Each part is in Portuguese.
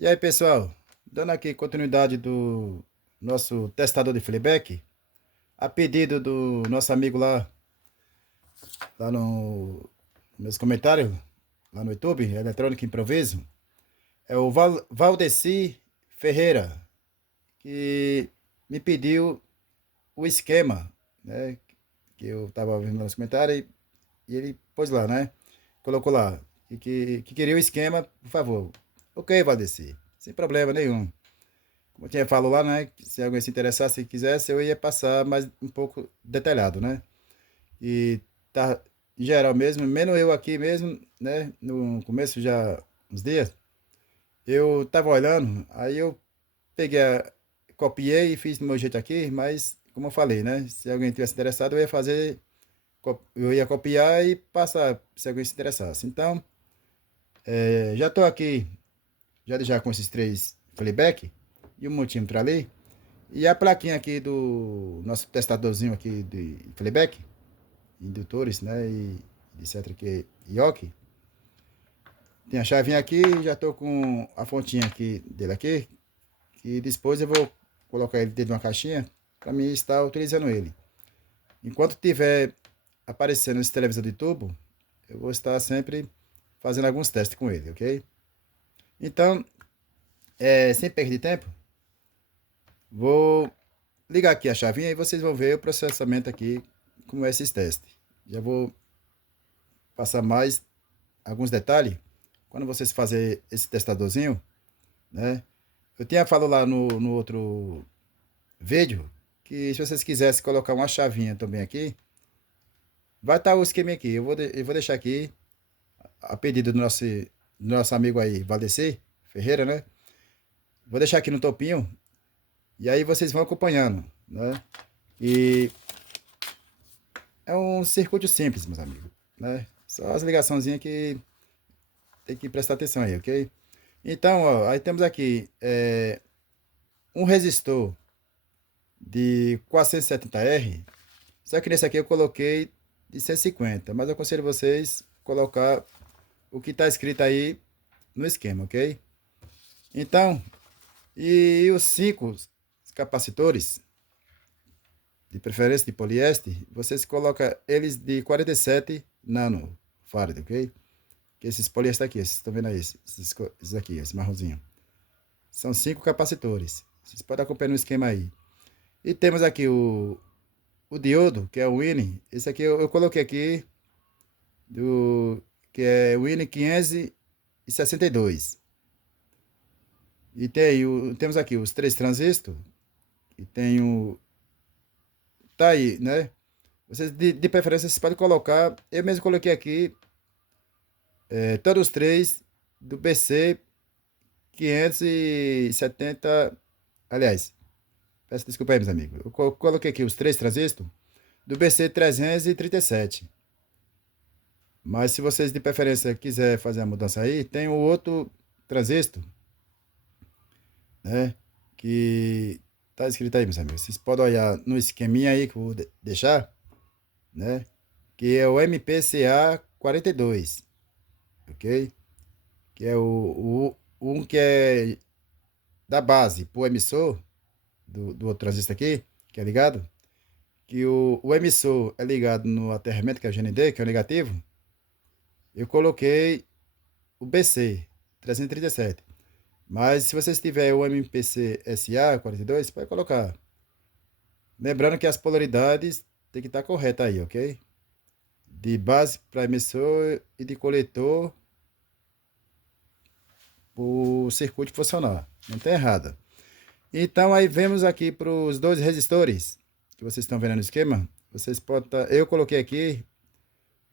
E aí, pessoal, dando aqui continuidade do nosso testador de feedback, a pedido do nosso amigo lá no meus comentários, lá no YouTube, Eletrônico Improviso, é o Valdeci Ferreira, que me pediu o esquema, né, que eu tava vendo nos comentários e ele pôs lá, né, colocou lá, que queria o esquema, por favor. Ok, Valdeci, sem problema nenhum. Como eu tinha falado lá, né? Que se alguém se interessasse, se quisesse, eu ia passar mais um pouco detalhado, né? E tá em geral mesmo, menos eu aqui mesmo, né? No começo já, uns dias, eu tava olhando, aí eu peguei, copiei e fiz do meu jeito aqui, mas como eu falei, né? Se alguém tivesse interessado, eu ia fazer, eu ia copiar e passar se alguém se interessasse. Então, já tô aqui, já com esses três playback e um multímetro ali. E a plaquinha aqui do nosso testadorzinho aqui de playback, indutores, né, e etc. que Yoki. Tem a chavinha aqui, já tô com a fontinha aqui dele aqui, e depois eu vou colocar ele dentro de uma caixinha para mim estar utilizando ele. Enquanto tiver aparecendo esse televisor de tubo, eu vou estar sempre fazendo alguns testes com ele, ok? Então, sem perder tempo, vou ligar aqui a chavinha e vocês vão ver o processamento aqui como é esses testes. Já vou passar mais alguns detalhes quando vocês fazer esse testadorzinho, né? Eu tinha falado lá no outro vídeo que se vocês quisessem colocar uma chavinha também aqui, vai estar o esquema aqui. Eu vou deixar aqui a pedido do nosso amigo aí, Valdeci Ferreira, né? Vou deixar aqui no topinho e aí vocês vão acompanhando, né? E é um circuito simples, meus amigos, né? Só as ligaçãozinhas que tem que prestar atenção aí, ok? Então, ó, aí temos aqui um resistor de 470R, só que nesse aqui eu coloquei de 150, mas eu aconselho vocês colocar o que está escrito aí no esquema, ok? Então, e os cinco capacitores, de preferência de poliéster, vocês colocam eles de 47 nanofarad, ok? Que esses poliéster aqui, vocês estão vendo aí, esses aqui, esse marronzinho. São cinco capacitores. Vocês podem acompanhar no esquema aí. E temos aqui o diodo, que é o Winnie. Esse aqui eu coloquei aqui, que é o Winnie 562. E temos aqui os três transistores. E tem o. Tá aí, né? Vocês, de preferência, vocês podem colocar. Eu mesmo coloquei aqui todos os três do BC 570. Aliás, peço desculpa aí, meus amigos. Eu coloquei aqui os três transistores do BC 337. Mas se vocês de preferência quiser fazer a mudança aí, tem o outro transistor, né? Que tá escrito aí, meus amigos. Vocês podem olhar no esqueminha aí que eu vou deixar, né? Que é o MPCA 42, ok? Que é um que é da base pro emissor do outro transistor aqui, que é ligado. Que o emissor é ligado no aterramento, que é o GND, que é o negativo. Eu coloquei o BC 337. Mas se vocês tiverem o MPC SA 42, pode colocar. Lembrando que as polaridades tem que estar correta aí, ok? De base para emissor e de coletor para o circuito funcionar. Não tem errada. Então aí vemos aqui para os dois resistores que vocês estão vendo no esquema. Vocês podem eu coloquei aqui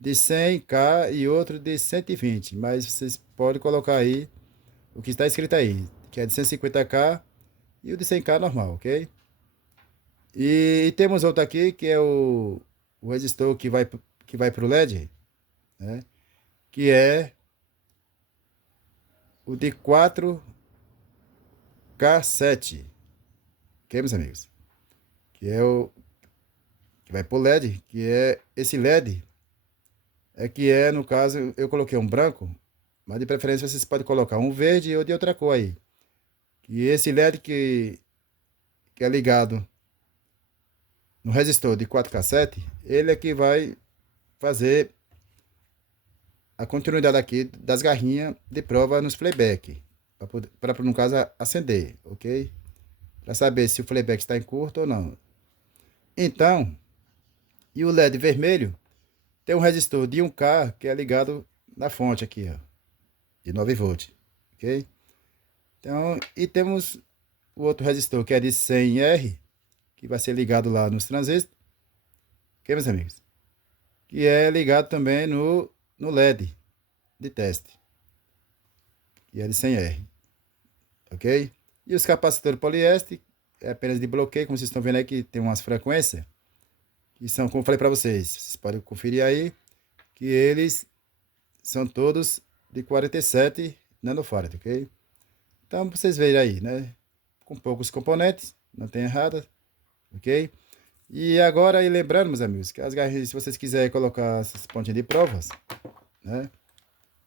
de 100K e outro de 120, mas vocês podem colocar aí o que está escrito aí, que é de 150K e o de 100K normal, ok? E temos outro aqui que é o resistor que vai para o LED, né? Que é o de 4K7, ok, meus amigos? Que é o que vai para o LED, que é esse LED, que é, no caso, eu coloquei um branco, mas de preferência vocês podem colocar um verde ou de outra cor aí. E esse LED que é ligado no resistor de 4K7, ele é que vai fazer a continuidade aqui das garrinhas de prova nos playback, para no caso acender, ok? Para saber se o playback está em curto ou não. Então, e o LED vermelho tem um resistor de 1K que é ligado na fonte aqui, ó, de 9 volts, ok? Então, e temos o outro resistor que é de 100R, que vai ser ligado lá nos transistores, ok, meus amigos? Que é ligado também no LED de teste, que é de 100R, ok? E os capacitores poliéster é apenas de bloqueio, como vocês estão vendo aí que tem umas frequências, que são, como eu falei para vocês podem conferir aí, que eles são todos de 47 nanofarad, ok? Então, vocês verem aí, né? Com poucos componentes, não tem errado, ok? E agora, aí lembrando, meus amigos, que as garrinhas, se vocês quiserem colocar essas pontinhas de provas, né?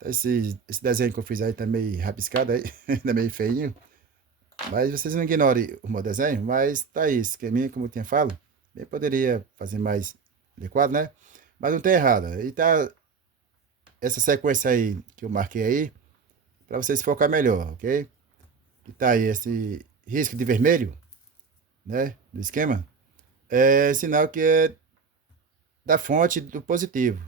Esse desenho que eu fiz aí tá meio rabiscado aí, ainda meio feinho. Mas vocês não ignorem o meu desenho, mas tá aí, esqueminha, como eu tinha falado. Eu poderia fazer mais adequado, né? Mas não tem errado. E tá essa sequência aí que eu marquei aí, para vocês focar melhor, ok? Que tá aí esse risco de vermelho, né? Do esquema. É sinal que é da fonte do positivo.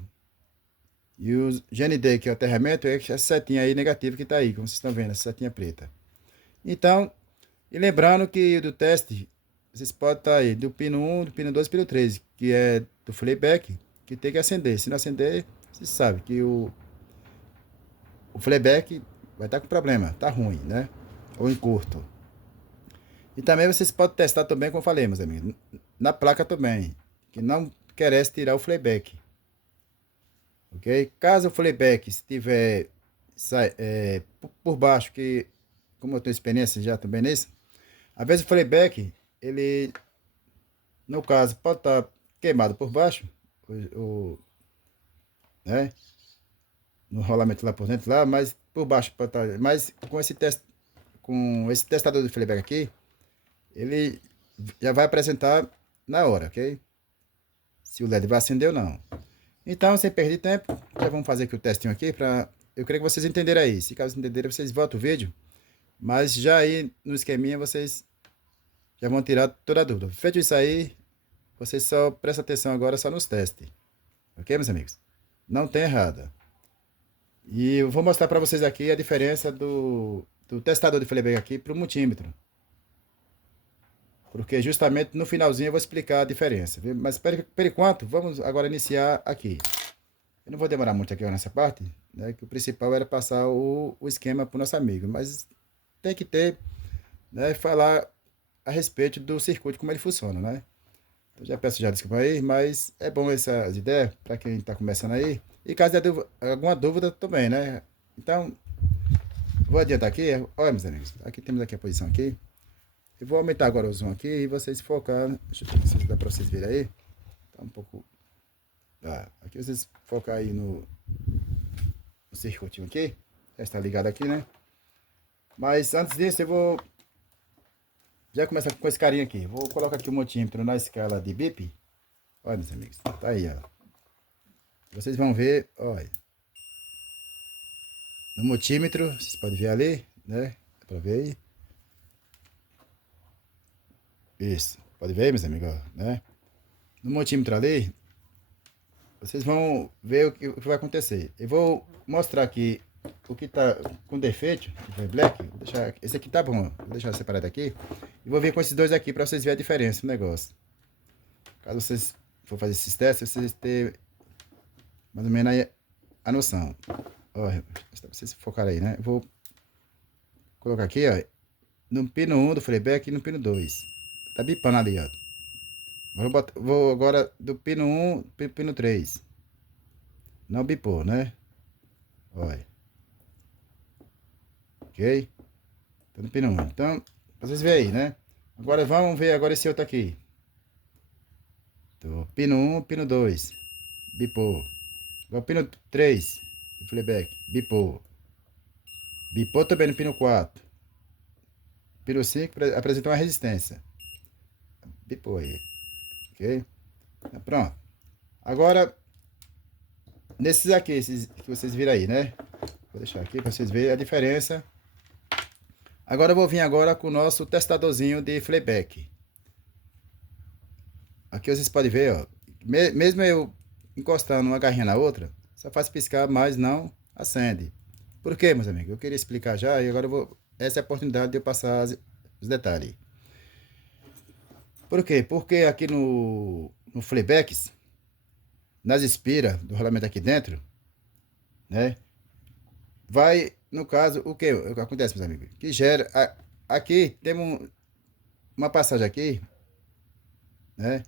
E o GND, que é o aterramento, é essa setinha aí negativa que tá aí, como vocês estão vendo, essa setinha preta. Então, e lembrando que do teste, vocês podem estar aí do pino 1, do pino 2, do pino 3, que é do playback, que tem que acender. Se não acender, você sabe que o playback vai estar com problema, tá ruim, né? Ou em curto. E também vocês podem testar também, como eu falei, meus amigos, na placa também, que não queresse tirar o playback, ok? Caso o playback estiver por baixo, que como eu tenho experiência já também nisso, às vezes o playback, ele, no caso, pode estar queimado por baixo, né? No rolamento lá por dentro, lá, mas por baixo pode estar. Mas com esse testador de playback aqui, ele já vai apresentar na hora, ok? Se o LED vai acender ou não. Então, sem perder tempo, já vamos fazer aqui o testinho aqui para eu creio que vocês entenderam aí. Se caso entenderem, vocês voltam o vídeo. Mas já aí no esqueminha vocês já vão tirar toda a dúvida. Feito isso aí, vocês só prestem atenção agora só nos testes. Ok, meus amigos? Não tem errada. E eu vou mostrar para vocês aqui a diferença do testador de playback aqui para o multímetro. Porque justamente no finalzinho eu vou explicar a diferença. Viu? Mas por enquanto, vamos agora iniciar aqui. Eu não vou demorar muito aqui nessa parte, né? Que o principal era passar o esquema para o nosso amigo. Mas tem que ter, né? Falar a respeito do circuito, como ele funciona, né? Eu já peço já desculpa aí, mas é bom essas ideias para quem está começando aí. E caso tenha alguma dúvida também, né? Então, vou adiantar aqui. Olha, meus amigos, aqui temos aqui a posição aqui. Eu vou aumentar agora o zoom aqui e vocês focar. Deixa eu ver se dá para vocês verem aí. Tá um pouco. Tá. Aqui vocês focar aí no circuitinho aqui. Já está ligado aqui, né? Mas antes disso, eu vou já começar com esse carinha aqui. Vou colocar aqui o multímetro na escala de BIP. Olha, meus amigos. Tá aí, ó. Vocês vão ver, olha. No multímetro, vocês podem ver ali, né? Dá pra ver aí. Isso. Pode ver, meus amigos, ó, né? No multímetro ali, vocês vão ver o que vai acontecer. Eu vou mostrar aqui o que tá com defeito, que foi black. Vou deixar, esse aqui tá bom, vou deixar separado aqui. E vou ver com esses dois aqui para vocês verem a diferença do negócio. Caso vocês for fazer esses testes, vocês terem mais ou menos aí a noção. Olha, pra vocês focarem aí, né? Eu vou colocar aqui, ó, no pino 1 do playback e no pino 2. Tá bipando ali, ó. Vou agora do pino 1 pro pino 3. Não bipou, né? Olha. Ok? Tá no pino 1. Então, vocês verem aí, né? Agora vamos ver agora esse outro aqui. Do pino 1, pino 2. Bipou. Agora pino 3 do playback. Bipou. Bipou também no pino 4. pino 5 apresenta uma resistência. Bipou aí, ok? Então, pronto. Agora, nesses aqui, esses que vocês viram aí, né? Vou deixar aqui para vocês verem a diferença. Agora eu vou vir agora com o nosso testadorzinho de playback. Aqui vocês podem ver, ó. Mesmo eu encostando uma garrinha na outra, só faz piscar, mas não acende. Por quê, meus amigos? Eu queria explicar já e agora eu vou. Essa é a oportunidade de eu passar os detalhes. Por quê? Porque aqui no Playbacks, nas espiras do rolamento aqui dentro, né? Vai, no caso, o que acontece, meus amigos? Que gera. Aqui temos uma passagem aqui, né?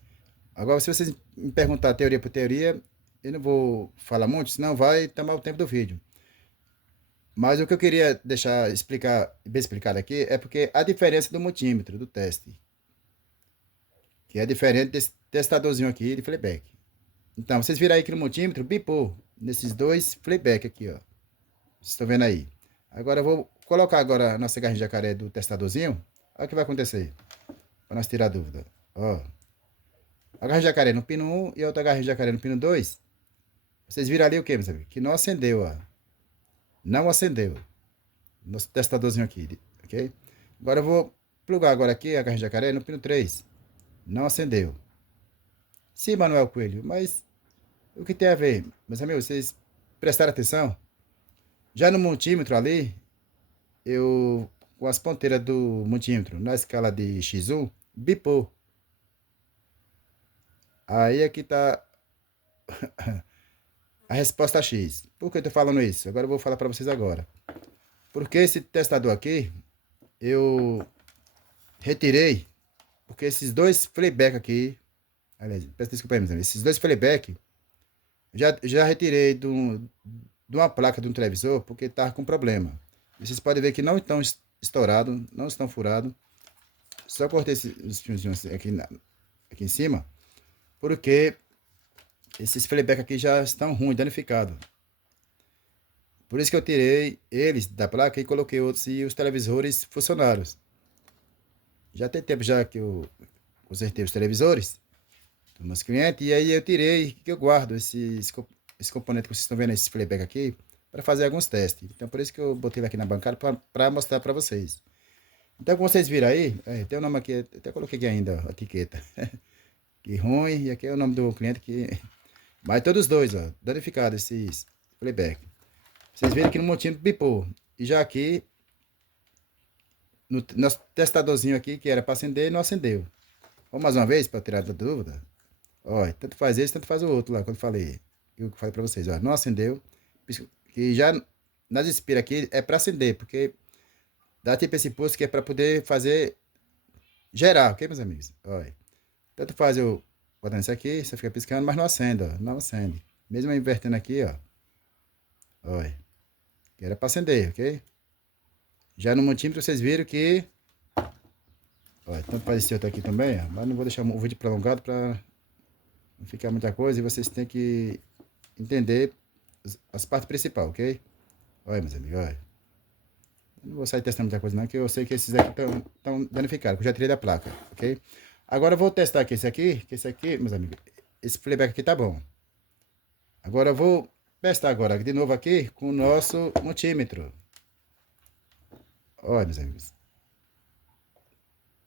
Agora, se vocês me perguntar teoria por teoria, eu não vou falar muito, senão vai tomar o tempo do vídeo. Mas o que eu queria deixar bem explicado aqui é porque a diferença do multímetro, do teste, que é diferente desse testadorzinho aqui de playback. Então, vocês viram aí que no multímetro bipou nesses dois playback aqui, ó. Vocês estão vendo aí. Agora eu vou colocar agora a nossa garrinha de jacaré do testadorzinho. Olha o que vai acontecer. Para nós tirar a dúvida. Ó. A garra de jacaré no pino 1 e a outra garra de jacaré no pino 2. Vocês viram ali o que, meus amigos? Que não acendeu, ó. Não acendeu. Nosso testadorzinho aqui, ok? Agora eu vou plugar agora aqui a garra de jacaré no pino 3. Não acendeu. Sim, Manuel Coelho, mas o que tem a ver? Meus amigos, vocês prestaram atenção? Já no multímetro ali, eu, com as ponteiras do multímetro na escala de X1, bipou. Aí aqui tá a resposta X. Por que eu tô falando isso? Agora eu vou falar para vocês agora. Porque esse testador aqui, eu retirei, porque esses dois playback aqui, aliás, peço desculpa aí, meus amigos, esses dois playback, já retirei de uma placa de um televisor, porque tava com problema. Vocês podem ver que não estão estourados, não estão furados. Só cortei os fiozinhos aqui em cima, porque esses playback aqui já estão ruins, danificados. Por isso que eu tirei eles da placa e coloquei outros e os televisores funcionaram. Já tem tempo já que eu consertei os televisores dos meus clientes e aí eu tirei, que eu guardo esse componente que vocês estão vendo, esse playback aqui, para fazer alguns testes. Então por isso que eu botei ele aqui na bancada para mostrar para vocês. Então como vocês viram aí, tem o nome aqui, até coloquei aqui ainda a etiqueta. Que ruim, e aqui é o nome do cliente que... Mas todos os dois, ó, danificados esses playback. Vocês viram que no montinho bipou. E já aqui, no nosso testadorzinho aqui, que era para acender, não acendeu. Vamos mais uma vez, para tirar da dúvida. Olha, tanto faz esse, tanto faz o outro lá, quando eu falei. Eu falei para vocês, ó, não acendeu. Que já nas espiras aqui é para acender, porque dá tipo esse pulso que é para poder fazer gerar, ok, meus amigos? Olha, tanto faz eu botando isso aqui, você fica piscando, mas não acende, ó, não acende. Mesmo eu invertendo aqui, ó. Olha, que era para acender, ok? Já no multímetro vocês viram que... Olha, tanto faz esse outro aqui também, ó, mas não vou deixar o vídeo prolongado para não ficar muita coisa e vocês têm que entender as partes principais, ok? Olha, meus amigos, olha. Não vou sair testando muita coisa não, que eu sei que esses aqui estão danificados, que eu já tirei da placa, ok? Agora eu vou testar aqui que esse aqui, meus amigos, esse playback aqui tá bom. Agora eu vou testar agora de novo aqui com o nosso multímetro. Olha, meus amigos.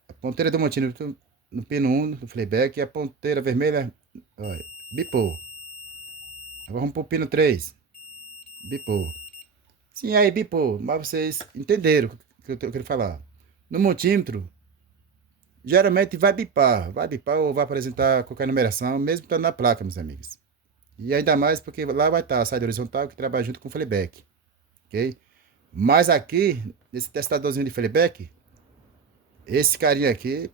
A ponteira do multímetro no pino 1 do playback e a ponteira vermelha, olha, bipou. Agora vamos pro pino 3. Bipou. Sim, aí bipou, mas vocês entenderam o que eu quero falar. No multímetro, geralmente vai bipar ou vai apresentar qualquer numeração, mesmo estando na placa, meus amigos. E ainda mais porque lá vai estar a saída horizontal que trabalha junto com o playback, ok? Mas aqui, nesse testadorzinho de playback, esse carinha aqui,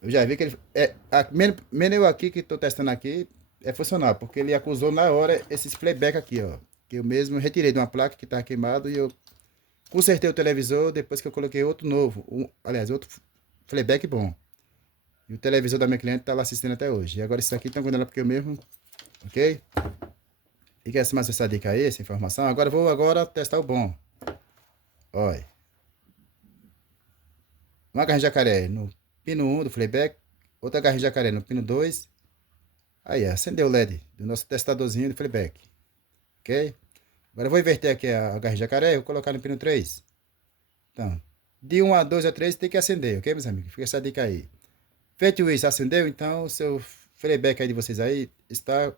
eu já vi que ele... menos eu aqui que estou testando aqui, é funcional, porque ele acusou na hora esses playback aqui, ó. Que eu mesmo retirei de uma placa que estava queimado e eu consertei o televisor depois que eu coloquei outro novo, aliás, outro playback bom. E o televisor da minha cliente está lá assistindo até hoje. E agora isso aqui estão cuidando porque eu mesmo, ok? Fica essa dica aí, essa informação. Agora eu vou testar o bom. Olha. uma garrinha de jacaré no pino 1 do playback, outra garrinha de jacaré no pino 2. Aí, acendeu o LED do nosso testadorzinho de playback, ok? Agora eu vou inverter aqui a garra de jacaré e vou colocar no pino 3. Então, de 1 a 2 a 3 tem que acender, ok, meus amigos? Fica essa dica aí. Feito isso, acendeu, então o seu playback aí de vocês aí está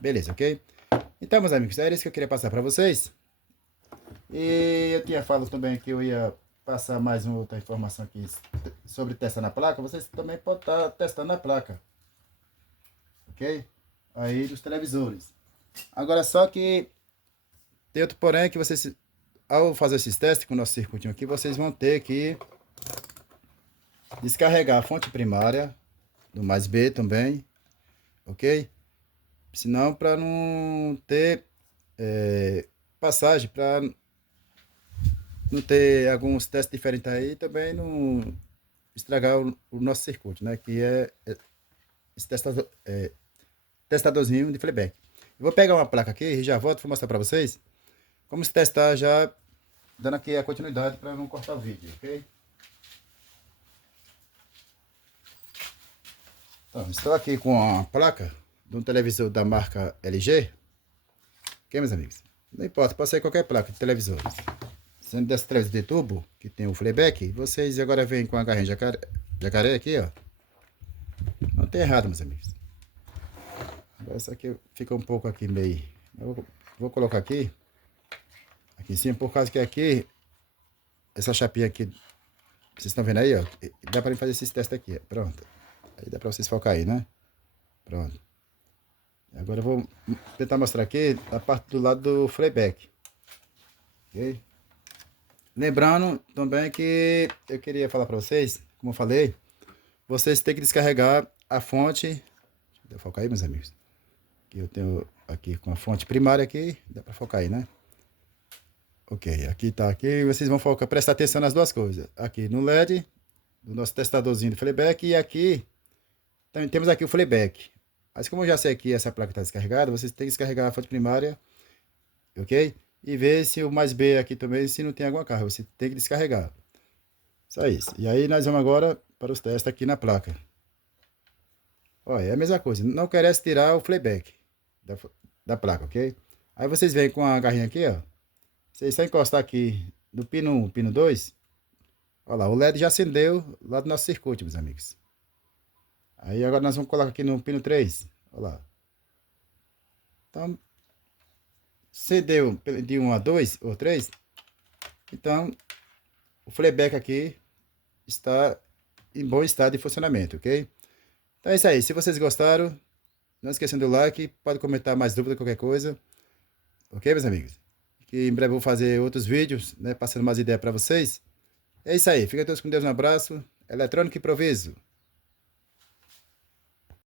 beleza, ok? Então, meus amigos, era isso que eu queria passar para vocês. E eu tinha falado também que eu ia passar mais uma outra informação aqui sobre testar na placa. Vocês também podem estar testando na placa, ok? Aí dos televisores. Agora só que tem outro porém que vocês, ao fazer esses testes com o nosso circuitinho aqui, vocês vão ter que descarregar a fonte primária do mais B também, ok? Senão, para não ter passagem, para não ter alguns testes diferentes aí, também não estragar o nosso circuito, né? Que é esse testadorzinho de playback. Eu vou pegar uma placa aqui e já volto para mostrar para vocês como se testar já, dando aqui a continuidade para não cortar o vídeo, ok? Então, estou aqui com a placa de um televisor da marca LG. Ok, meus amigos? Não importa, pode ser qualquer placa de televisores. Sendo dessa televisão de tubo, que tem o playback, vocês agora vêm com a garrinha jacaré aqui, ó. Não tem errado, meus amigos. Agora essa aqui fica um pouco aqui meio... vou colocar aqui em cima, por causa que aqui, essa chapinha aqui, vocês estão vendo aí, ó. Dá para fazer esses testes aqui, ó. Pronto. Aí dá para vocês focar aí, né? Pronto. Agora eu vou tentar mostrar aqui a parte do lado do playback. Ok? Lembrando também que eu queria falar para vocês, como eu falei, vocês têm que descarregar a fonte. Deixa eu focar aí, meus amigos. Que eu tenho aqui com a fonte primária aqui, dá para focar aí, né? Ok, aqui tá aqui, vocês vão focar, prestar atenção nas duas coisas. Aqui no LED, do nosso testadorzinho de playback, e aqui também temos aqui o playback. Mas como eu já sei que essa placa está descarregada, vocês têm que descarregar a fonte primária, ok? E ver se o mais B aqui também, se não tem alguma carga, você tem que descarregar. Só isso. E aí nós vamos agora para os testes aqui na placa. Olha, é a mesma coisa, não queremos tirar o playback da placa, ok? Aí vocês vêm com a garrinha aqui, ó. Vocês só encostar aqui no pino 1, pino 2. Olha lá, o LED já acendeu lá do nosso circuito, meus amigos. Aí agora nós vamos colocar aqui no pino 3. Olha lá. Então, acendeu de 1 a 2 ou 3. Então, o playback aqui está em bom estado de funcionamento, ok? Então é isso aí. Se vocês gostaram, não esqueçam do like. Pode comentar mais dúvida, qualquer coisa. Ok, meus amigos? Que em breve eu vou fazer outros vídeos, né? Passando mais ideias para vocês. É isso aí. Fiquem todos com Deus. Um abraço. Eletrônico Improviso.